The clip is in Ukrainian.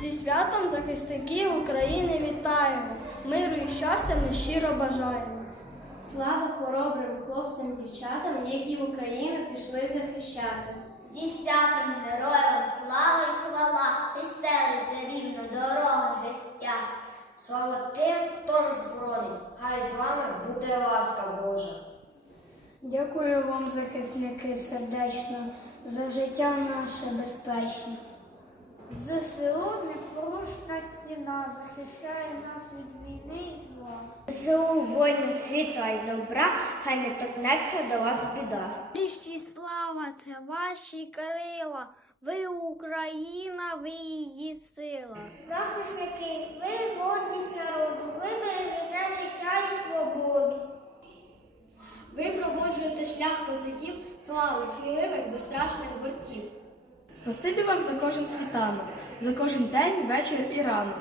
Зі святом захисників України вітаємо, миру і щастя ми щиро бажаємо. Слава хоробрим хлопцям, дівчатам, які в Україну пішли захищати. Зі святом героям слава і хвала, і стелиться рівно дорога життя. Слава тим, хто зброї, хай з вами буде ласка Божа. Дякую вам, захисники, сердечно, за життя наше безпечне. ЗСУ непорушна стіна захищає нас від війни і зла. ЗСУ воїни світла і добра, хай не торкнеться до вас біда. Тріщі слава, це ваші крила. Ви Україна, ви її сила. Захисники, ви гордість народу, ви бережете життя і свободу. Ви пробуджуєте шлях козаків, слави сміливих, безстрашних борців. Спасибі вам за кожен світанок, за кожен день, вечір і ранок.